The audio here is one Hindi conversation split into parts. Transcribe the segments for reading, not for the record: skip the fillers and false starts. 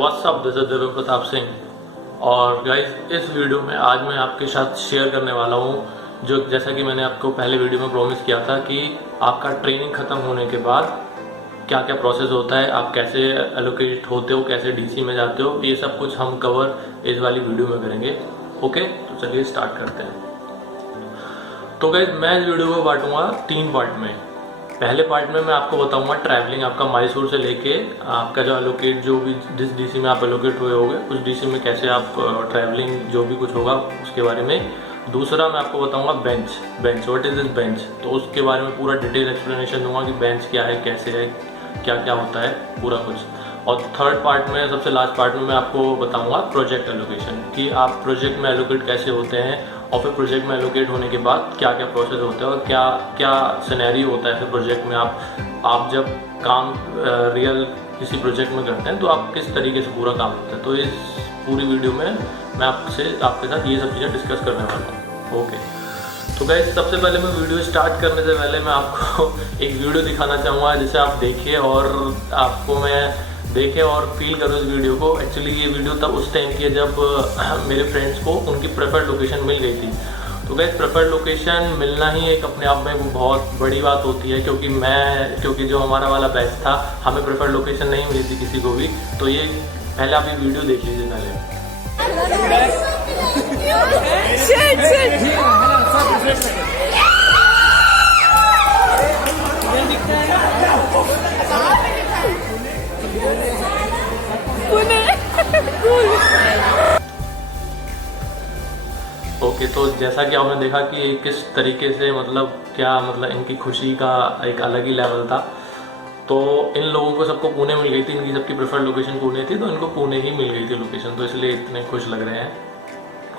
WhatsApp, this is Divya Pratap Singh. और गाइज इस वीडियो में आज मैं आपके साथ शेयर करने वाला हूँ जो जैसा कि मैंने आपको पहले वीडियो में प्रॉमिस किया था कि आपका ट्रेनिंग ख़त्म होने के बाद क्या क्या प्रोसेस होता है, आप कैसे एलोकेट होते हो, कैसे डीसी में जाते हो, ये सब कुछ हम कवर इस वाली वीडियो में करेंगे। ओके, तो चलिए स्टार्ट करते हैं। तो गाइज मैं इस वीडियो को बांटूंगा 3 पार्ट में। पहले पार्ट में मैं आपको बताऊंगा ट्रैवलिंग आपका मैसूर से लेके आपका जो एलोकेट जो भी जिस डीसी में आप एलोकेट हुए होंगे उस डीसी में कैसे आप ट्रैवलिंग जो भी कुछ होगा उसके बारे में। दूसरा मैं आपको बताऊंगा bench what is this bench, तो उसके बारे में पूरा डिटेल एक्सप्लेनेशन दूंगा कि बेंच क्या है, कैसे है, क्या क्या होता है, पूरा कुछ। और थर्ड पार्ट में, सबसे लास्ट पार्ट में मैं आपको बताऊंगा प्रोजेक्ट एलोकेशन कि आप प्रोजेक्ट में एलोकेट कैसे होते हैं और फिर प्रोजेक्ट में एलोकेट होने के बाद क्या क्या प्रोसेस होता है और क्या क्या सिनेरियो होता है फिर प्रोजेक्ट में। आप जब काम रियल किसी प्रोजेक्ट में करते हैं तो आप किस तरीके से पूरा काम करते हैं। तो इस पूरी वीडियो में मैं आपके साथ ये सब चीज़ें डिस्कस करने वाला हूँ। ओके, तो गाइस सबसे पहले मैं वीडियो स्टार्ट करने से पहले मैं आपको एक वीडियो दिखाना चाहूँगा जिसे आप देखिए और आपको मैं देखें और फील करो इस वीडियो को। एक्चुअली ये वीडियो तब उस टाइम की है जब मेरे फ्रेंड्स को उनकी प्रेफर्ड लोकेशन मिल गई थी। तो गाइस प्रेफर्ड लोकेशन मिलना ही एक अपने आप में वो बहुत बड़ी बात होती है, क्योंकि जो हमारा वाला बैच था हमें प्रेफर्ड लोकेशन नहीं मिली थी किसी को भी। तो ये पहले आप ये वीडियो देख लीजिए पहले। ओके, तो जैसा कि आपने देखा कि किस तरीके से मतलब इनकी खुशी का एक अलग ही लेवल था। तो इन लोगों को सबको पुणे मिल गई थी, इनकी सबकी प्रेफर्ड लोकेशन पुणे थी, तो इनको पुणे ही मिल गई थी लोकेशन, तो इसलिए इतने खुश लग रहे हैं।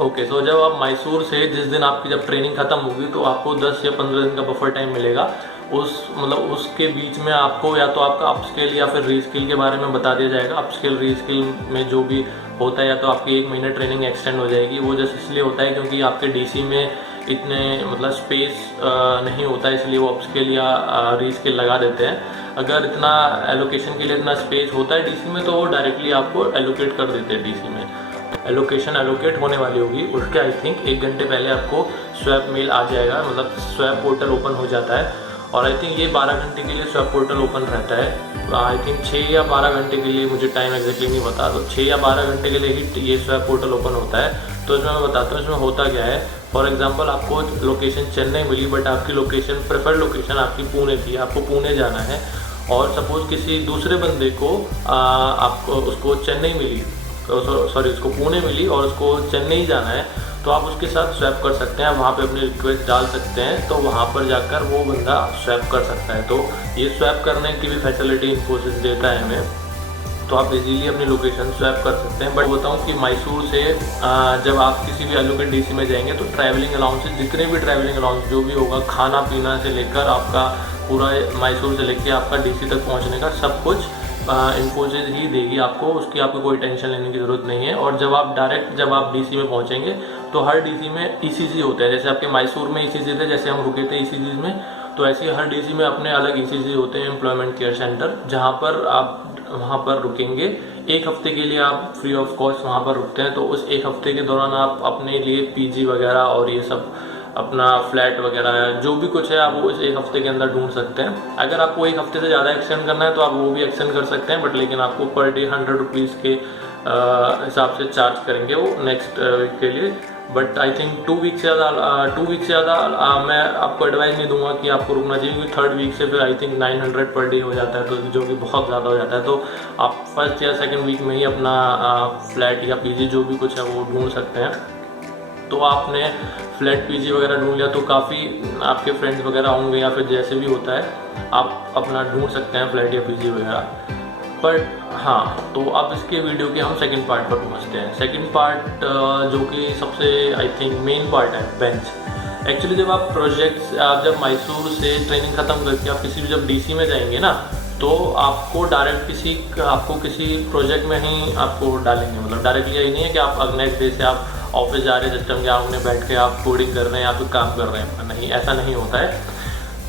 ओके, तो जब आप मैसूर से जिस दिन आपकी जब ट्रेनिंग खत्म होगी तो आपको 10 या 15 दिन का बफर टाइम मिलेगा। उसके बीच में आपको या तो आपका अपस्किल या फिर रीस्किल के बारे में बता दिया जाएगा। अपस्किल रीस्किल में जो भी होता है या तो आपकी 1 महीने ट्रेनिंग एक्सटेंड हो जाएगी। वो जस्ट इसलिए होता है क्योंकि आपके डीसी में इतने स्पेस नहीं होता है, इसलिए वो अपस्किल या रीस्किल लगा देते हैं। अगर इतना एलोकेशन के लिए इतना स्पेस होता है डीसी में तो वो डायरेक्टली आपको एलोकेट कर देते हैं डीसी में। एलोकेशन एलोकेट होने वाली होगी उसके आई थिंक 1 घंटे पहले आपको स्वैप मेल आ जाएगा, मतलब स्वैप पोर्टल ओपन हो जाता है। और आई थिंक ये 12 घंटे के लिए स्वैप पोर्टल ओपन रहता है। आई थिंक 6 या 12 घंटे के लिए, मुझे टाइम एग्जैक्टली नहीं पता, तो 6 या 12 घंटे के लिए ही ये स्वैप पोर्टल ओपन होता है। तो इसमें मैं बताता हूँ इसमें होता क्या है। फॉर एग्जांपल आपको लोकेशन चेन्नई मिली बट आपकी लोकेशन प्रेफर्ड लोकेशन आपकी पुणे थी, आपको पुणे जाना है। और सपोज किसी दूसरे बंदे को उसको चेन्नई मिली, उसको पुणे मिली और उसको चेन्नई जाना है, तो आप उसके साथ स्वैप कर सकते हैं, वहाँ पे अपनी रिक्वेस्ट डाल सकते हैं, तो वहाँ पर जाकर वो बंदा स्वैप कर सकता है। तो ये स्वैप करने की भी फैसिलिटी इन्फोसिस देता है हमें, तो आप इजीली अपनी लोकेशन स्वैप कर सकते हैं। बट बताऊँ कि मैसूर से जब आप किसी भी एलोकेट डीसी में जाएंगे तो ट्रैवलिंग अलाउंसेस, जितने भी ट्रैवलिंग अलाउंस जो भी होगा, खाना पीना से लेकर आपका पूरा मैसूर से लेकर आपका डीसी तक पहुँचने का सब कुछ इन्फोसिस ही देगी आपको, उसकी आपको कोई टेंशन लेने की ज़रूरत नहीं है। और जब आप डीसी में पहुंचेंगे तो हर डीसी में ईसीसी होता है। जैसे आपके मैसूर में ईसीसी थे, जैसे हम रुके थे ईसीसी में, तो ऐसे ही हर डीसी में अपने अलग ईसीसी होते हैं, एम्प्लॉयमेंट केयर सेंटर, जहां पर आप वहां पर रुकेंगे। 1 हफ्ते के लिए आप फ्री ऑफ कॉस्ट वहां पर रुकते हैं। तो उस 1 हफ्ते के दौरान आप अपने लिए पीजी वगैरह और ये सब अपना फ्लैट वगैरह जो भी कुछ है आप वो इस 1 हफ्ते के अंदर ढूंढ सकते हैं। अगर आपको 1 हफ्ते से ज़्यादा एक्सटेंड करना है तो आप वो भी एक्सटेंड कर सकते हैं, बट लेकिन आपको पर डे 100 रुपीज़ के हिसाब से चार्ज करेंगे वो नेक्स्ट वीक के लिए। बट आई थिंक 2 वीक से ज़्यादा मैं आपको एडवाइस नहीं दूंगा कि आपको रुकना चाहिए, क्योंकि 3rd वीक से फिर आई थिंक 900 पर डे हो जाता है, तो जो कि बहुत ज़्यादा हो जाता है। तो आप 1st या 2nd वीक में ही अपना फ्लैट या पीजी जो भी कुछ है वो ढूंढ सकते हैं। तो आपने फ्लैट पीजी वगैरह ढूंढ लिया तो काफ़ी आपके फ्रेंड्स वगैरह होंगे या फिर जैसे भी होता है आप अपना ढूंढ सकते हैं फ्लैट या पीजी वगैरह। बट हाँ, तो अब इसके वीडियो के हम सेकंड पार्ट पर पहुंचते हैं। सेकंड पार्ट जो कि सबसे आई थिंक मेन पार्ट है, बेंच। एक्चुअली जब आप जब मैसूर से ट्रेनिंग ख़त्म करके आप किसी भी जब डीसी में जाएंगे ना, तो आपको डायरेक्ट किसी प्रोजेक्ट में ही आपको डालेंगे। मतलब डायरेक्टली यही नहीं है कि आप नेक्स्ट डे से आप ऑफिस जा रहे हैं, सिस्टम के सामने बैठ के आप कोडिंग कर रहे हैं या फिर काम कर रहे हैं, नहीं, ऐसा नहीं होता है।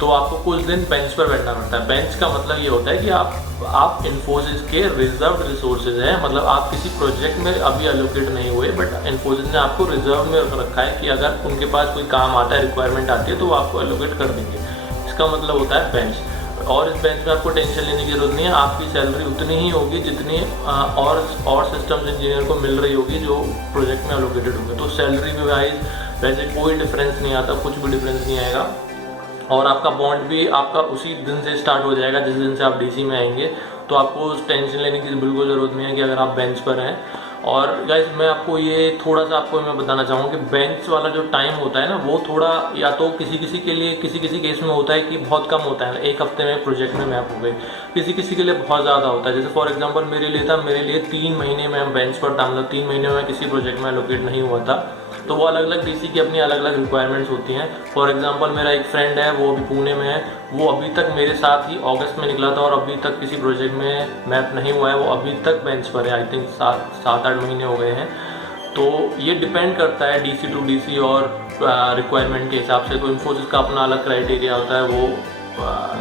तो आपको कुछ दिन बेंच पर बैठना पड़ता है। बेंच का मतलब ये होता है कि आप इन्फोसिस के रिजर्व रिसोर्सेज हैं, मतलब आप किसी प्रोजेक्ट में अभी एलोकेट नहीं हुए, बट इन्फोसिस ने आपको रिजर्व में रखा है कि अगर उनके पास कोई काम आता है, रिक्वायरमेंट आती है, तो वो आपको एलोकेट कर देंगे। इसका मतलब होता है बेंच। और इस बेंच में आपको टेंशन लेने की ज़रूरत नहीं है, आपकी सैलरी उतनी ही होगी जितनी और सिस्टम्स इंजीनियर को मिल रही होगी जो प्रोजेक्ट में एलोकेटेड होंगे। तो सैलरी में वाइज वैसे कोई डिफरेंस नहीं आता, कुछ भी डिफरेंस नहीं आएगा। और आपका बॉन्ड भी आपका उसी दिन से स्टार्ट हो जाएगा जिस दिन से आप डीसी में आएंगे। तो आपको टेंशन लेने की बिल्कुल ज़रूरत नहीं है कि अगर आप बेंच पर हैं। और गाइस मैं आपको ये थोड़ा सा आपको मैं बताना चाहूँगा कि बेंच वाला जो टाइम होता है ना, वो थोड़ा या तो किसी किसी के लिए किसी किसी केस में होता है कि बहुत कम होता है, एक हफ्ते में प्रोजेक्ट में मैप हो गए। किसी किसी के लिए बहुत ज़्यादा होता है। जैसे फॉर एग्जांपल मेरे लिए 3 महीने में बेंच पर था, मतलब 3 महीने में किसी प्रोजेक्ट में एलोकेट नहीं हुआ था। तो वो अलग अलग डीसी की अपनी अलग अलग रिक्वायरमेंट्स होती हैं। फॉर एग्जांपल मेरा एक फ्रेंड है, वो अभी पुणे में है, वो अभी तक मेरे साथ ही अगस्त में निकला था और अभी तक किसी प्रोजेक्ट में मैप नहीं हुआ है। वो अभी तक बेंच पर है, आई थिंक 7-8 महीने हो गए हैं। तो ये डिपेंड करता है डीसी टू डीसी और रिक्वायरमेंट के हिसाब से। तो इन्फोसिस का अपना अलग क्राइटेरिया होता है, वो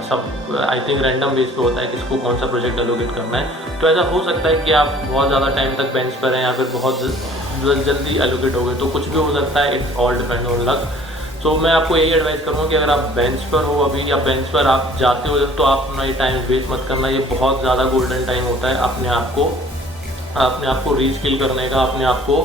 सब आई थिंक रैंडम बेस पे होता है किसको कौन सा प्रोजेक्ट एलोकेट करना है। तो ऐसा हो सकता है कि आप बहुत ज़्यादा टाइम तक बेंच पर हैं या फिर बहुत जल्दी एलोकेट हो गए, तो कुछ भी हो सकता है। It's all depend on luck. तो मैं आपको यही एडवाइस करूँगा कि अगर आप बेंच पर हो अभी या बेंच पर आप जाते हो, तो आप अपना ये टाइम वेस्ट मत करना। ये बहुत ज़्यादा गोल्डन टाइम होता है अपने आप को रीस्किल करने का, अपने आप को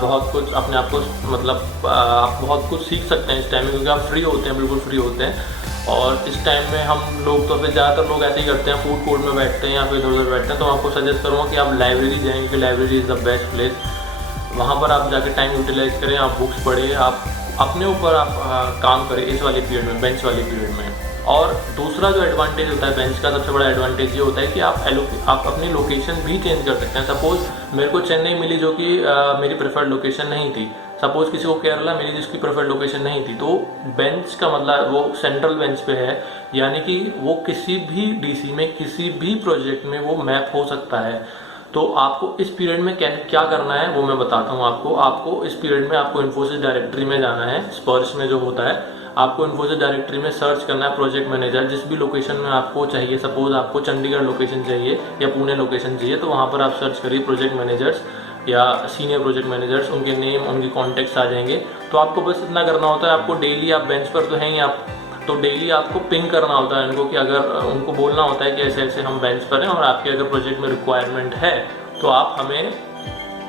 बहुत कुछ अपने आप को मतलब आप बहुत कुछ सीख सकते हैं इस टाइम में, क्योंकि आप फ्री होते हैं, बिल्कुल फ्री होते हैं। और इस टाइम में हम लोग तो फिर ज़्यादातर लोग ऐसे ही करते हैं, फूड कोर्ट में बैठते हैं या फिर इधर उधर बैठते हैं। तो आपको सजेस्ट करूँगा कि आप लाइब्रेरी जाएँ, क्योंकि library is the best place. वहाँ पर आप जाके टाइम यूटिलाइज करें, आप बुक्स पढ़िए, आप अपने ऊपर आप काम करें इस वाले पीरियड में, बेंच वाले पीरियड में। और दूसरा जो एडवांटेज होता है बेंच का, सबसे बड़ा एडवांटेज ये होता है कि आप अपनी लोकेशन भी चेंज कर सकते हैं। सपोज़ मेरे को चेन्नई मिली जो कि मेरी प्रेफर्ड लोकेशन नहीं थी, सपोज़ किसी को केरला मिली जिसकी प्रेफर्ड लोकेशन नहीं थी, तो बेंच का मतलब वो सेंट्रल बेंच पे है, यानी कि वो किसी भी डीसी में किसी भी प्रोजेक्ट में वो मैप हो सकता है। तो आपको इस पीरियड में क्या करना है वो मैं बताता हूँ आपको इस पीरियड में आपको इन्फोसिस डायरेक्टरी में जाना है। स्पर्श में जो होता है, आपको इन्फोसिस डायरेक्टरी में सर्च करना है प्रोजेक्ट मैनेजर, जिस भी लोकेशन में आपको चाहिए। सपोज आपको चंडीगढ़ लोकेशन चाहिए या पुणे लोकेशन चाहिए, तो वहाँ पर आप सर्च करिए प्रोजेक्ट मैनेजर्स या सीनियर प्रोजेक्ट मैनेजर्स, उनके नेम उनके कॉन्टेक्ट्स आ जाएंगे। तो आपको बस इतना करना होता है, आपको डेली आप बेंच पर तो हैं ही आप, तो डेली आपको पिंग करना होता है उनको कि अगर उनको बोलना होता है कि ऐसे ऐसे हम बेंच पर हैं और आपके अगर प्रोजेक्ट में रिक्वायरमेंट है तो आप हमें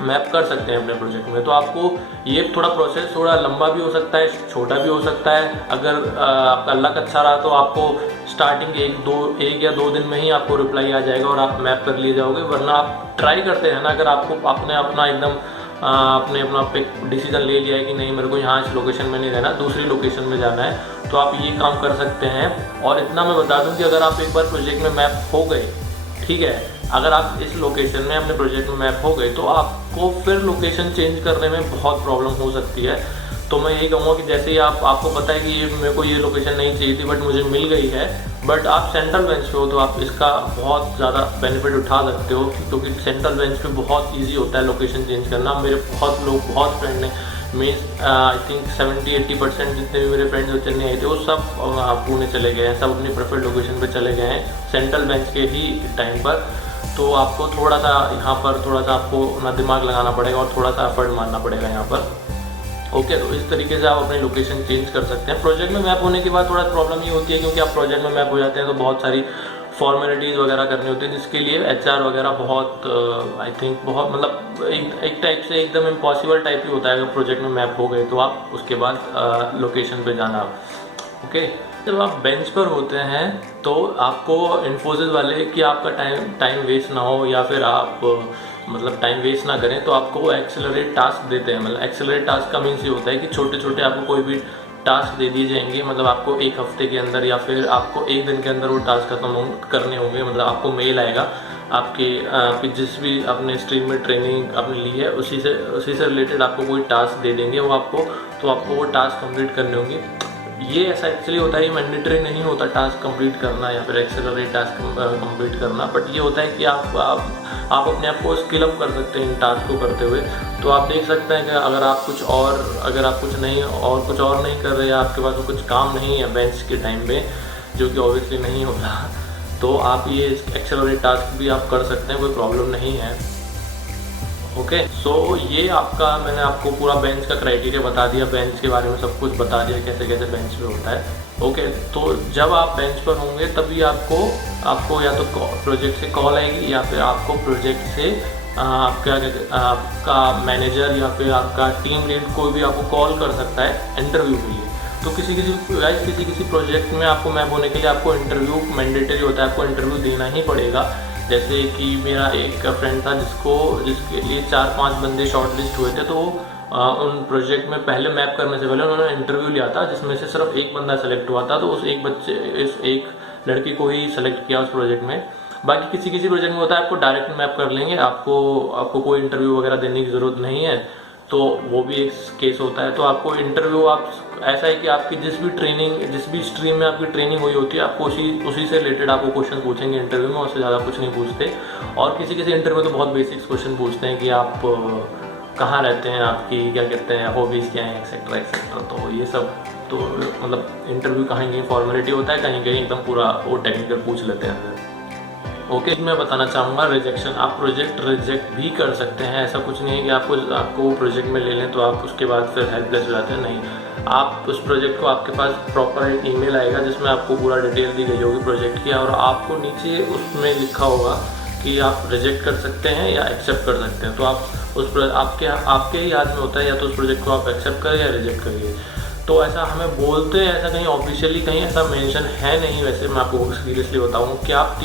मैप कर सकते हैं अपने प्रोजेक्ट में। तो आपको ये थोड़ा प्रोसेस थोड़ा लंबा भी हो सकता है, छोटा भी हो सकता है। अगर आपका लक अच्छा रहा तो आपको स्टार्टिंग 1 या 2 दिन में ही आपको रिप्लाई आ जाएगा और आप मैप कर लिए जाओगे। वरना आप ट्राई करते हैं ना, अगर आपको आपने अपना एकदम आपने अपना डिसीजन ले लिया है कि नहीं मेरे को यहाँ इस लोकेशन में नहीं रहना, दूसरी लोकेशन में जाना है, तो आप ये काम कर सकते हैं। और इतना मैं बता दूं कि अगर आप एक बार प्रोजेक्ट में मैप हो गए, ठीक है, अगर आप इस लोकेशन में अपने प्रोजेक्ट में मैप हो गए तो आपको फिर लोकेशन चेंज करने में बहुत प्रॉब्लम हो सकती है। तो मैं यही कहूँगा कि जैसे ही आपको पता है कि मेरे को ये लोकेशन नहीं चाहिए थी बट मुझे मिल गई है, बट आप सेंट्रल बेंच पे हो तो आप इसका बहुत ज़्यादा बेनिफिट उठा सकते हो, क्योंकि सेंट्रल बेंच पे बहुत इजी होता है लोकेशन चेंज करना। मेरे बहुत फ्रेंड ने मीन्स आई थिंक 70-80% जितने भी मेरे फ्रेंड्स जो चेन्नई आए थे वो सब पुणे चले गए हैं, सब अपनी प्रेफर्ड लोकेशन पे चले गए हैं सेंट्रल बेंच के ही टाइम पर। तो आपको थोड़ा सा यहाँ पर थोड़ा सा आपको अपना दिमाग लगाना पड़ेगा और थोड़ा सा एफर्ट मारना पड़ेगा यहाँ पर। ओके, तो इस तरीके से आप अपनी लोकेशन चेंज कर सकते हैं। प्रोजेक्ट में मैप होने के बाद थोड़ा प्रॉब्लम ये होती है क्योंकि आप प्रोजेक्ट में मैप हो जाते हैं तो बहुत सारी फॉर्मेलिटीज़ वगैरह करनी होती है, जिसके लिए एचआर वगैरह बहुत आई थिंक बहुत मतलब एक टाइप से एकदम इम्पॉसिबल टाइप ही होता है। अगर प्रोजेक्ट में मैप हो गए तो आप उसके बाद लोकेशन पे जाना। ओके, जब आप बेंच पर होते हैं तो आपको इन्फोसिस वाले कि आपका टाइम वेस्ट ना हो या फिर आप मतलब टाइम वेस्ट ना करें, तो आपको वो एक्सेलरेट टास्क देते हैं। मतलब एक्सेलरेट टास्क का मीन्स ये होता है कि छोटे छोटे आपको कोई भी टास्क दे दिए जाएंगे, मतलब आपको 1 हफ्ते के अंदर या फिर आपको 1 दिन के अंदर वो टास्क खत्म करने होंगे। मतलब आपको मेल आएगा आपके जिस भी अपने स्ट्रीम में ट्रेनिंग आपने ली है उसी से रिलेटेड आपको कोई टास्क दे देंगे वो आपको, तो आपको वो टास्क कंप्लीट करने होंगे। ये ऐसा एक्चुअली होता है, ये मैंडेटरी नहीं होता टास्क कंप्लीट करना या फिर एक्सेलरेट टास्क कंप्लीट करना, बट ये होता है कि आप आप अपने आप को स्किल अप कर सकते हैं इन टास्क को करते हुए। तो आप देख सकते हैं कि अगर आप कुछ और नहीं कर रहे, आपके पास कुछ काम नहीं है बेंच के टाइम पे, जो कि ऑब्वियसली नहीं होगा, तो आप ये एक्सेलरेट टास्क भी आप कर सकते हैं, कोई प्रॉब्लम नहीं है। ओके, सो ये मैंने आपको पूरा बेंच का क्राइटेरिया बता दिया, बेंच के बारे में सब कुछ बता दिया, कैसे कैसे बेंच पे होता है। ओके, तो जब आप बेंच पर होंगे तभी आपको या तो प्रोजेक्ट से कॉल आएगी, या फिर आपको प्रोजेक्ट से आपका मैनेजर या फिर आपका टीम लीड कोई भी आपको कॉल कर सकता है इंटरव्यू के लिए। तो किसी प्रोजेक्ट में आपको मैप होने के लिए आपको इंटरव्यू मैंडेटरी होता है, आपको इंटरव्यू देना ही पड़ेगा। जैसे कि मेरा एक फ्रेंड था जिसके लिए 4-5 बंदे शॉर्टलिस्ट हुए थे, तो उन प्रोजेक्ट में पहले मैप करने से पहले उन्होंने इंटरव्यू लिया था, जिसमें से सिर्फ एक बंदा सेलेक्ट हुआ था। तो उस एक लड़की को ही सेलेक्ट किया उस प्रोजेक्ट में। बाकी किसी प्रोजेक्ट में होता है आपको डायरेक्ट मैप कर लेंगे, आपको कोई इंटरव्यू वगैरह देने की ज़रूरत नहीं है, तो वो भी एक केस होता है। तो आपको इंटरव्यू ऐसा है कि आपकी जिस भी स्ट्रीम में आपकी ट्रेनिंग हुई होती है, आपको उसी से रिलेटेड आपको क्वेश्चन पूछेंगे इंटरव्यू में, उससे ज़्यादा कुछ नहीं पूछते। और किसी इंटरव्यू तो बहुत बेसिक्स क्वेश्चन पूछते हैं कि आप कहाँ रहते हैं, आपकी क्या कहते हैं हॉबीज़ क्या हैं, एक्सेट्रा एक्सेट्रा। तो ये सब तो मतलब इंटरव्यू कहीं फॉर्मेलिटी होता है, कहीं एकदम पूरा वो टेक्निकल पूछ लेते हैं। ओके, मैं बताना चाहूँगा रिजेक्शन, आप प्रोजेक्ट रिजेक्ट भी कर सकते हैं। ऐसा कुछ नहीं है कि आपको प्रोजेक्ट में ले लें तो आप उसके बाद फिर हेल्पलेस हो जाते हैं, नहीं। आप उस प्रोजेक्ट को, आपके पास प्रॉपर एक ईमेल आएगा जिसमें आपको पूरा डिटेल दी गई होगी प्रोजेक्ट की, और आपको नीचे उसमें लिखा होगा कि आप रिजेक्ट कर सकते हैं या एक्सेप्ट कर सकते हैं। तो आप आपके ही हाथ में होता है, या तो उस प्रोजेक्ट को आप एक्सेप्ट करें या रिजेक्ट करिए। तो ऐसा हमें बोलते हैं, ऐसा कहीं ऑफिशियली कहीं ऐसा मेंशन है नहीं। वैसे मैं आपको सीरियसली बताऊँ कि आप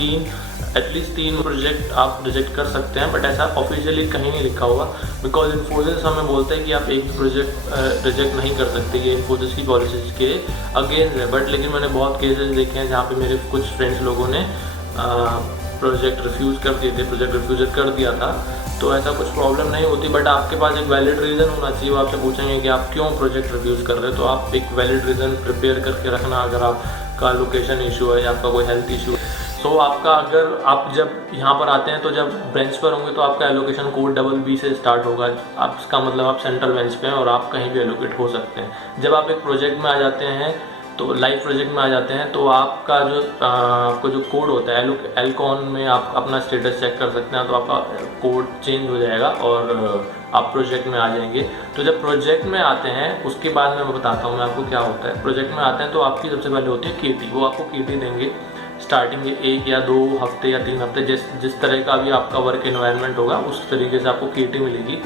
एटलीस्ट 3 प्रोजेक्ट आप रिजेक्ट कर सकते हैं, बट ऐसा ऑफिशियली कहीं नहीं लिखा होगा। बिकॉज इन्फोसिस हमें बोलते हैं कि आप एक प्रोजेक्ट रिजेक्ट नहीं कर सकते, ये इन्फोसिस की पॉलिसीज के अगेंस्ट है। बट लेकिन मैंने बहुत केसेस देखे हैं जहाँ पे मेरे कुछ फ्रेंड्स लोगों ने प्रोजेक्ट रिफ्यूज़ कर दिए थे, प्रोजेक्ट रिफ्यूज़ कर दिया था। तो ऐसा कुछ प्रॉब्लम नहीं होती, बट आपके पास एक वैलिड रीज़न होना चाहिए। वो आपसे पूछेंगे कि आप क्यों प्रोजेक्ट रिफ्यूज़ कर रहे हो, तो आप एक वैलिड रीज़न प्रिपेयर करके रखना। अगर आपका लोकेशन इशू है या आपका कोई हेल्थ इशू है, तो अगर आप जब यहाँ पर आते हैं तो जब बेंच पर होंगे तो आपका एलोकेशन कोड BB से स्टार्ट होगा। आप इसका मतलब आप सेंट्रल बेंच पे हैं और आप कहीं भी एलोकेट हो सकते हैं। जब आप एक प्रोजेक्ट में आ जाते हैं, तो लाइव प्रोजेक्ट में आ जाते हैं, तो आपका जो कोड होता है एलकॉन में आप अपना स्टेटस चेक कर सकते हैं, तो आपका कोड चेंज हो जाएगा और आप प्रोजेक्ट में आ जाएंगे। तो जब प्रोजेक्ट में आते हैं उसके बाद मैं बताता हूँ मैं आपको क्या होता है। प्रोजेक्ट में आते हैं तो आपकी सबसे पहले होती है KT, वो आपको KT देंगे स्टार्टिंग के 1 या 2 हफ्ते या 3 हफ्ते, जिस तरह का भी आपका वर्क एनवायरनमेंट होगा उस तरीके से आपको KT मिलेगी।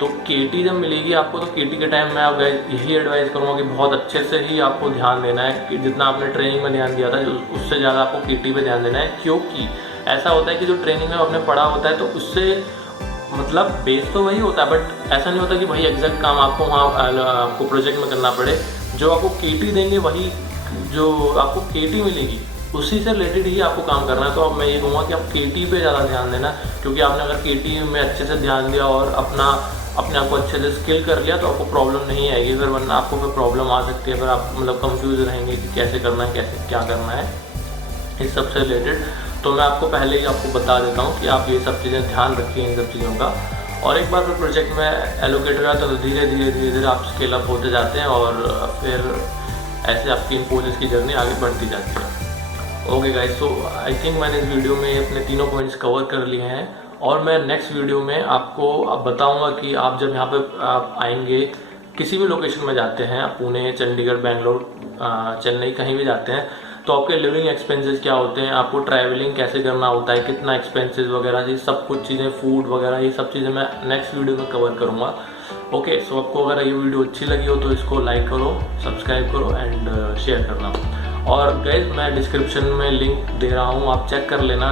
तो KT जब मिलेगी आपको, तो KT के टाइम में आप यही एडवाइस करूँगा कि बहुत अच्छे से ही आपको ध्यान देना है कि जितना आपने ट्रेनिंग में ध्यान दिया था उससे ज़्यादा आपको KT पे ध्यान देना है। क्योंकि ऐसा होता है कि जो ट्रेनिंग में आपने पढ़ा होता है तो उससे मतलब बेस तो वही होता है, बट ऐसा नहीं होता कि वही एग्जैक्ट काम आपको वहाँ आपको प्रोजेक्ट में करना पड़े। जो आपको KT देंगे, वही जो आपको KT मिलेगी उसी से रिलेटेड ही आपको काम करना है। तो अब मैं ये कहूँगा कि आप KT पे ज़्यादा ध्यान देना, क्योंकि आपने अगर KT में अच्छे से ध्यान दिया और अपने आप को अच्छे से स्किल कर लिया तो आपको प्रॉब्लम नहीं आएगी। फिर वरना आपको फिर प्रॉब्लम आ सकती है, फिर आप मतलब कंफ्यूज रहेंगे कि कैसे करना है, कैसे क्या करना है इस सब से रिलेटेड। तो मैं आपको पहले ही आपको बता देता हूँ कि आप ये सब चीज़ें ध्यान रखिए इन सब चीज़ों का। और एक बार फिर प्रोजेक्ट में एलोकेट हो जाता है तो धीरे धीरे आप स्केल अप होते जाते हैं और फिर ऐसे आपकी इन्फोसिस की जर्नी आगे बढ़ती जाती है। Okay guys, so I think मैंने इस वीडियो में अपने तीनों पॉइंट्स कवर कर लिए हैं, और मैं नेक्स्ट वीडियो में आपको बताऊंगा कि आप जब यहाँ पे आप आएंगे, किसी भी लोकेशन में जाते हैं, पुणे, चंडीगढ़, बेंगलोर, चेन्नई, कहीं भी जाते हैं, तो आपके लिविंग एक्सपेंसेस क्या होते हैं, आपको ट्रैवलिंग कैसे करना होता है, कितना एक्सपेंसेस वगैरह, ये सब कुछ चीज़ें, फूड वगैरह, ये सब चीज़ें मैं नेक्स्ट वीडियो में कवर करूँगा। ओके, सो आपको अगर ये वीडियो अच्छी लगी हो तो इसको लाइक करो, सब्सक्राइब करो एंड शेयर करना। और गाइस, मैं डिस्क्रिप्शन में लिंक दे रहा हूँ, आप चेक कर लेना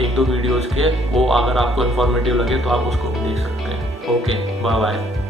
1-2 वीडियोज़ के, वो अगर आपको इन्फॉर्मेटिव लगे तो आप उसको देख सकते हैं। Okay, bye bye.